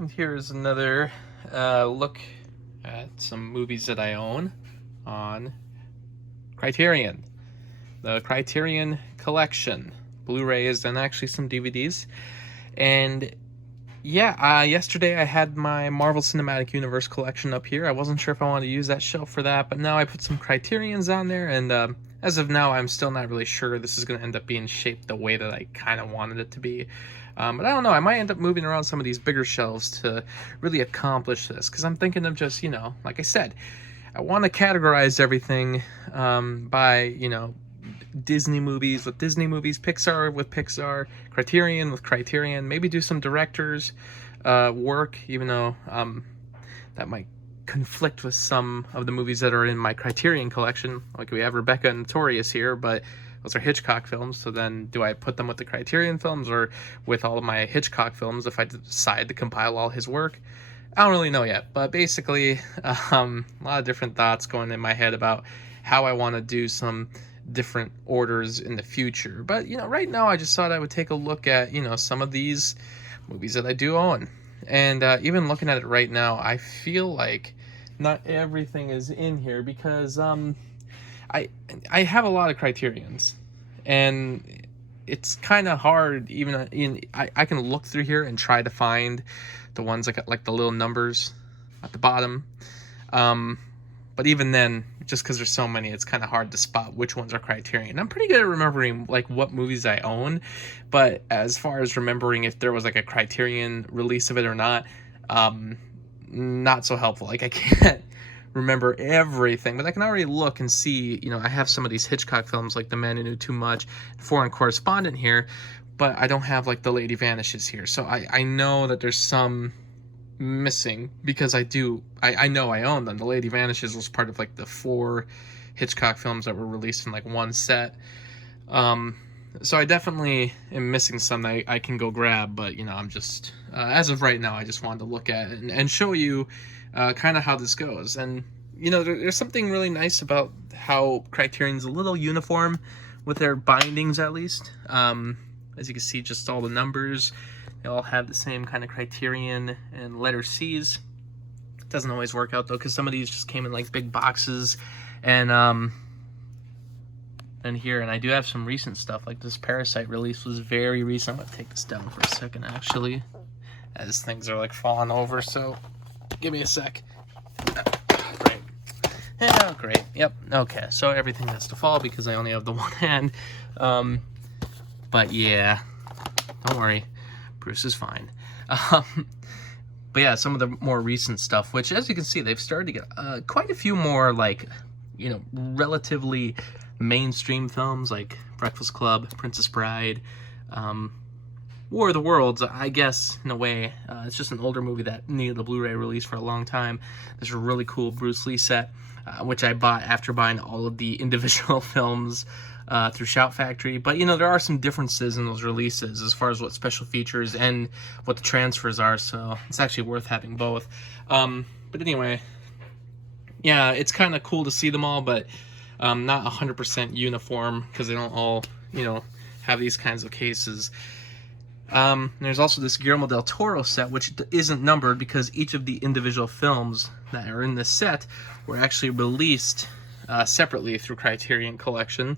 and here's another look at some movies that I own on Criterion. The Criterion collection, Blu-rays and actually some DVDs. And yeah, yesterday I had my Marvel Cinematic Universe collection up here. I wasn't sure if I wanted to use that shelf for that, but now I put some Criterions on there, and as of now, I'm still not really sure this is going to end up being shaped the way that I kind of wanted it to be. But I don't know, I might end up moving around some of these bigger shelves to really accomplish this, because I'm thinking of just, like I said, I want to categorize everything by, Disney movies with Disney movies, Pixar with Pixar, Criterion with Criterion, maybe do some directors work, even though that might conflict with some of the movies that are in my Criterion collection. Like we have Rebecca and Notorious here, but those are Hitchcock films, so then do I put them with the Criterion films or with all of my Hitchcock films if I decide to compile all his work? I don't really know yet, but basically a lot of different thoughts going in my head about how I want to do some different orders in the future. But right now I just thought I would take a look at some of these movies that I do own, and even looking at it right now, I feel like not everything is in here because I have a lot of Criterions, and it's kind of hard. Even I can look through here and try to find the ones like the little numbers at the bottom, but even then, just because there's so many, it's kind of hard to spot which ones are Criterion. I'm pretty good at remembering like what movies I own, but as far as remembering if there was like a Criterion release of it or not, not so helpful. Like I can't remember everything, but I can already look and see, I have some of these Hitchcock films like The Man Who Knew Too Much, Foreign Correspondent here, but I don't have like The Lady Vanishes here. So I know that there's some missing because I know I own them. The Lady Vanishes was part of like the 4 Hitchcock films that were released in like one set. So I definitely am missing some that I can go grab, but I'm just as of right now I just wanted to look at it and show you kind of how this goes. And there's something really nice about how Criterion's a little uniform with their bindings, at least. As you can see, just all the numbers, they all have the same kind of Criterion and letter C's. It doesn't always work out though, because some of these just came in like big boxes, and here, and I do have some recent stuff, like this Parasite release was very recent. I'm gonna take this down for a second actually, as things are like falling over, so give me a sec. Great. Yeah, great. Yep. Okay, so everything has to fall because I only have the one hand. But yeah, don't worry, Bruce is fine. But yeah, some of the more recent stuff, which as you can see, they've started to get quite a few more like, relatively mainstream films like Breakfast Club, Princess Bride, War of the Worlds. I guess in a way, it's just an older movie that needed a Blu-ray release for a long time. There's a really cool Bruce Lee set, which I bought after buying all of the individual films through Shout Factory. But there are some differences in those releases as far as what special features and what the transfers are, so it's actually worth having both. But anyway, yeah, it's kind of cool to see them all, but not 100% uniform because they don't all have these kinds of cases. There's also this Guillermo del Toro set, which isn't numbered because each of the individual films that are in this set were actually released separately through Criterion Collection.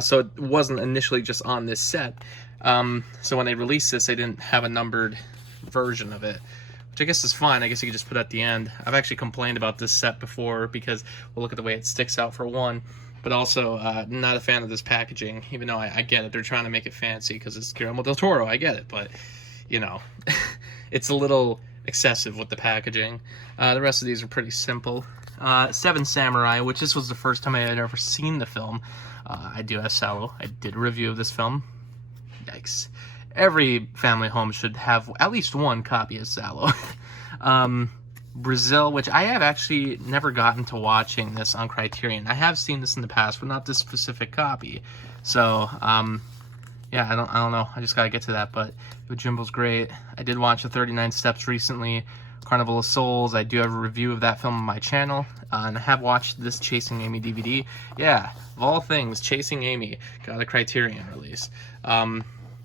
So it wasn't initially just on this set. So when they released this, they didn't have a numbered version of it, which I guess is fine. I guess you could just put it at the end. I've actually complained about this set before because, well, look at the way it sticks out for one. But also, not a fan of this packaging, even though I get it. They're trying to make it fancy because it's Guillermo del Toro. I get it, but, it's a little excessive with the packaging. The rest of these are pretty simple. Seven Samurai, which this was the first time I had ever seen the film. I do have Sallow. I did a review of this film. Yikes. Every family home should have at least one copy of Sallow. Brazil, which I have actually never gotten to watching this on Criterion. I have seen this in the past, but not this specific copy. So, yeah, I don't know. I just gotta get to that, but Yojimbo's great. I did watch the 39 Steps recently. Carnival of Souls, I do have a review of that film on my channel, and I have watched this Chasing Amy DVD. Yeah, of all things, Chasing Amy got a Criterion release.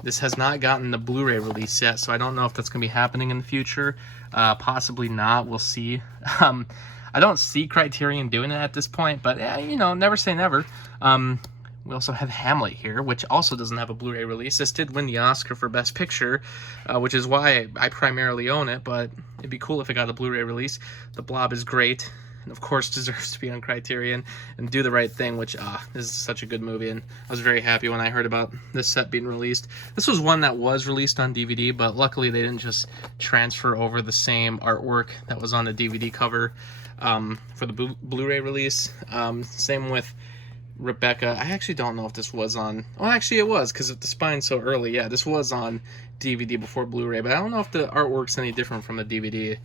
This has not gotten the Blu-ray release yet, so I don't know if that's going to be happening in the future. Possibly not. We'll see. I don't see Criterion doing it at this point, but you know, never say never. We also have Hamlet here, which also doesn't have a Blu-ray release. This did win the Oscar for Best Picture, which is why I primarily own it, but it'd be cool if it got a Blu-ray release. The Blob is great, and of course deserves to be on Criterion, and Do the Right Thing, which, this is such a good movie, and I was very happy when I heard about this set being released. This was one that was released on DVD, but luckily they didn't just transfer over the same artwork that was on the DVD cover for the Blu-ray release. Same with Rebecca. I actually don't know if this was on... Well, actually it was, because of the spine's so early. Yeah, this was on DVD before Blu-ray, but I don't know if the artwork's any different from the DVD.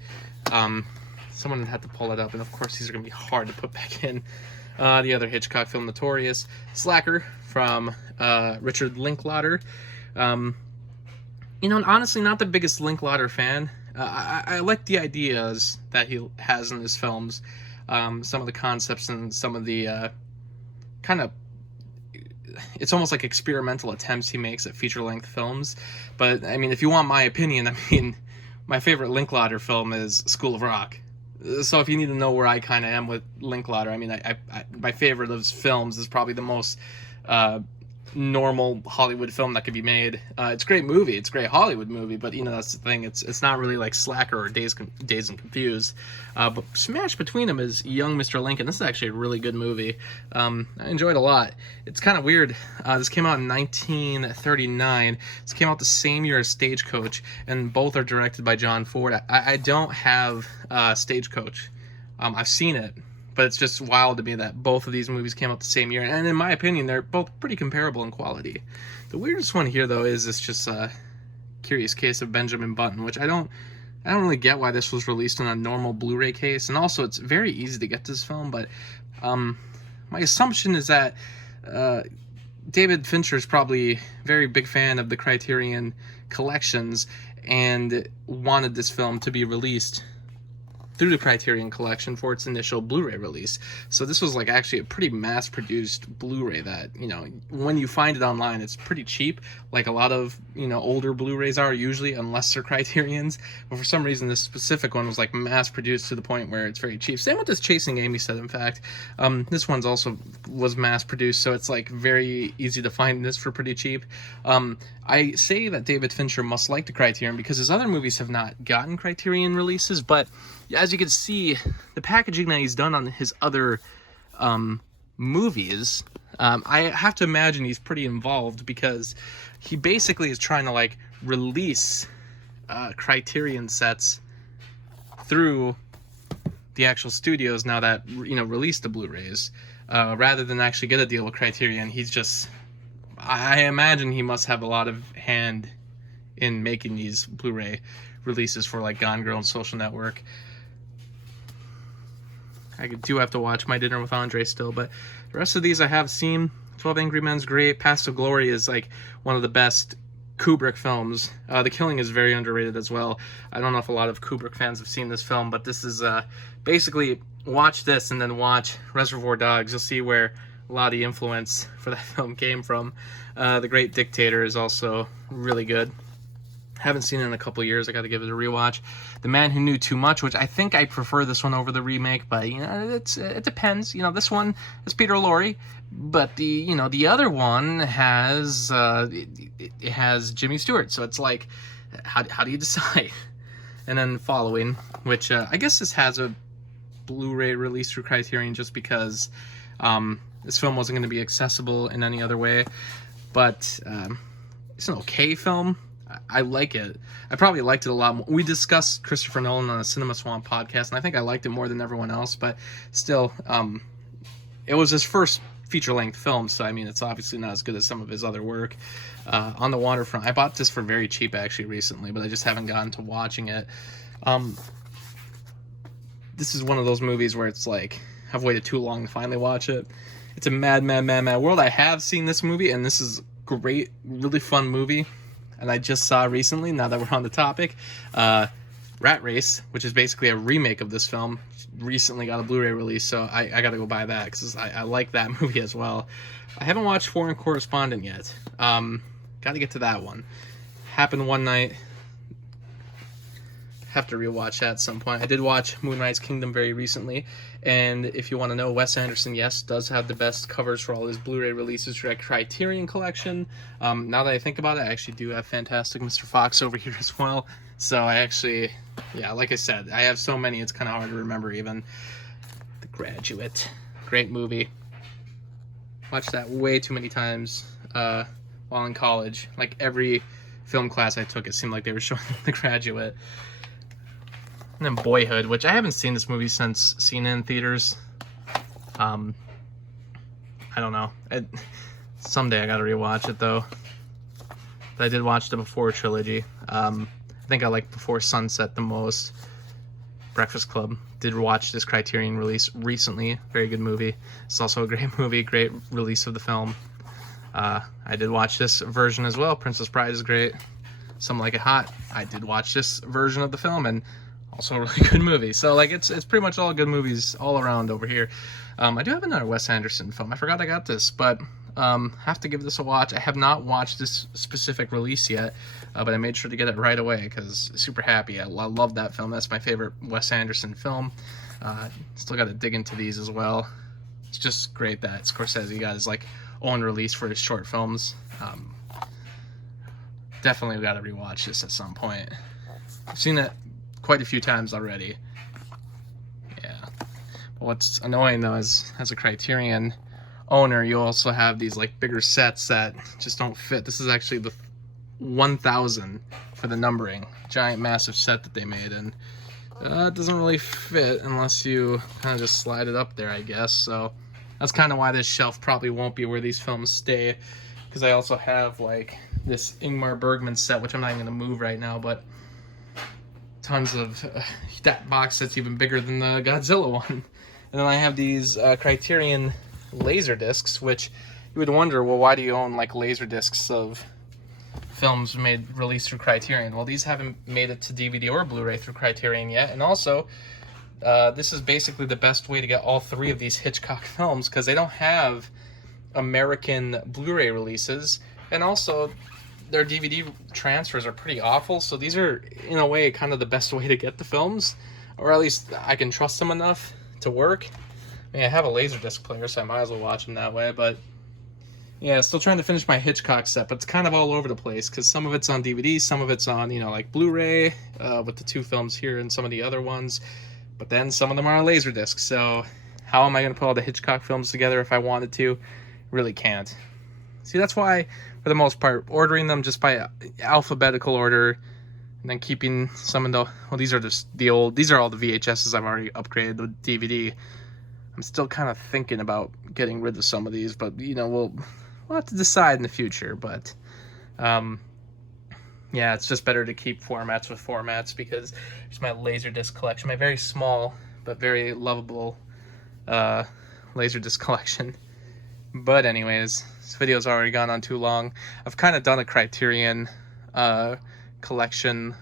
Someone had to pull it up, and of course these are going to be hard to put back in. The other Hitchcock film, Notorious. Slacker from Richard Linklater. You know, honestly, not the biggest Linklater fan. I like the ideas that he has in his films. Some of the concepts and some of the kind of, it's almost like experimental attempts he makes at feature-length films. But, I mean, if you want my opinion, I mean, my favorite Linklater film is School of Rock. So if you need to know where I kind of am with Linklater, I mean, my favorite of his films is probably the most normal Hollywood film that could be made. It's a great movie. It's a great Hollywood movie, but, you know, that's the thing. It's not really like Slacker or Dazed and Confused. But smashed between them is Young Mr. Lincoln. This is actually a really good movie. I enjoyed it a lot. It's kind of weird. This came out in 1939. This came out the same year as Stagecoach, and both are directed by John Ford. I don't have Stagecoach. I've seen it, but it's just wild to me that both of these movies came out the same year, and in my opinion, they're both pretty comparable in quality. The weirdest one here, though, is this just a Curious Case of Benjamin Button, which I don't really get why this was released in a normal Blu-ray case, and also it's very easy to get this film, but my assumption is that David Fincher is probably a very big fan of the Criterion collections and wanted this film to be released through the Criterion collection for its initial Blu-ray release. So this was like actually a pretty mass-produced Blu-ray that, you know, when you find it online, it's pretty cheap, like a lot of, you know, older Blu-rays are usually, unless they're Criterions. But for some reason, this specific one was like mass-produced to the point where it's very cheap. Same with this Chasing Amy set, in fact. This one's also was mass-produced, so it's like very easy to find this for pretty cheap. I say that David Fincher must like the Criterion because his other movies have not gotten Criterion releases, but as you can see, the packaging that he's done on his other movies, I have to imagine he's pretty involved because he basically is trying to like release Criterion sets through the actual studios now that, you know, released the Blu-rays, rather than actually get a deal with Criterion. He's just, I imagine he must have a lot of hand in making these Blu-ray releases for like Gone Girl and Social Network. I do have to watch My Dinner with Andre still, but the rest of these I have seen. 12 Angry Men's great. Paths of Glory is like one of the best Kubrick films. The Killing is very underrated as well. I don't know if a lot of Kubrick fans have seen this film, but this is basically watch this and then watch Reservoir Dogs. You'll see where a lot of the influence for that film came from. The Great Dictator is also really good. Haven't seen it in a couple years. I got to give it a rewatch. The Man Who Knew Too Much, which I think I prefer this one over the remake, but you know, it depends. You know, this one is Peter Lorre, but the other one has it has Jimmy Stewart. So it's like, how do you decide? And then Following, which I guess this has a Blu-ray release through Criterion just because this film wasn't going to be accessible in any other way. But it's an okay film. I like it. I probably liked it a lot more. We discussed Christopher Nolan on a Cinema Swamp podcast, and I think I liked it more than everyone else, but still, it was his first feature-length film, so I mean, it's obviously not as good as some of his other work. On the Waterfront, I bought this for very cheap, actually, recently, but I just haven't gotten to watching it. This is one of those movies where it's like, I've waited too long to finally watch it. It's a mad world. I have seen this movie, and this is great, really fun movie. And I just saw recently, now that we're on the topic, Rat Race, which is basically a remake of this film, recently got a Blu-ray release, so I got to go buy that because I like that movie as well. I haven't watched Foreign Correspondent yet. Got to get to that one. Happened one night. Have to rewatch that at some point. I did watch Moonrise Kingdom very recently, and if you want to know, Wes Anderson, yes, does have the best covers for all his Blu-ray releases for that Criterion collection. Now that I think about it, I actually do have Fantastic Mr. Fox over here as well. So I actually, yeah, like I said, I have so many, it's kind of hard to remember even. The Graduate. Great movie. Watched that way too many times while in college. Like every film class I took, it seemed like they were showing The Graduate. And then Boyhood, which I haven't seen this movie since seeing it in theaters. I don't know. Someday I gotta rewatch it though. But I did watch the Before trilogy. I think I like Before Sunset the most. Breakfast Club. Did watch this Criterion release recently. Very good movie. It's also a great movie, great release of the film. I did watch this version as well. Princess Bride is great. Some Like It Hot. I did watch this version of the film, and also a really good movie. So like it's pretty much all good movies all around over here. I do have another Wes Anderson film. I forgot I got this, but have to give this a watch. I have not watched this specific release yet, but I made sure to get it right away because super happy. I love that film. That's my favorite Wes Anderson film. Still got to dig into these as well. It's just great that Scorsese got his like own release for his short films. Definitely got to rewatch this at some point. I've seen it quite a few times already. Yeah. But what's annoying though is as a Criterion owner, you also have these like bigger sets that just don't fit. This is actually the 1000 for the numbering. Giant massive set that they made, and it doesn't really fit unless you kind of just slide it up there, I guess. So that's kind of why this shelf probably won't be where these films stay, because I also have like this Ingmar Bergman set, which I'm not even going to move right now, but tons of that box that's even bigger than the Godzilla one. And then I have these Criterion laser discs, which you would wonder, well, why do you own like laser discs of films released through Criterion? Well, these haven't made it to DVD or Blu-ray through Criterion yet, and also this is basically the best way to get all 3 of these Hitchcock films, because they don't have American Blu-ray releases, and also their DVD transfers are pretty awful, so these are, in a way, kind of the best way to get the films, or at least I can trust them enough to work. I mean, I have a Laserdisc player, so I might as well watch them that way, but yeah, still trying to finish my Hitchcock set, but it's kind of all over the place, because some of it's on DVD, some of it's on, you know, like Blu-ray, with the 2 films here and some of the other ones, but then some of them are on Laserdisc, so how am I going to put all the Hitchcock films together if I wanted to? Really can't. See, that's why, for the most part, ordering them just by alphabetical order, and then keeping some of the, well, these are just the old, these are all the VHSs I've already upgraded with DVD. I'm still kind of thinking about getting rid of some of these, but, you know, we'll have to decide in the future, but, yeah, it's just better to keep formats with formats, because it's my Laserdisc collection, my very small but very lovable Laserdisc collection. But anyways, this video's already gone on too long. I've kind of done a Criterion collection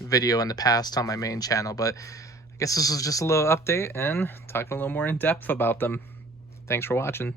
video in the past on my main channel, but I guess this was just a little update and talking a little more in depth about them. Thanks for watching.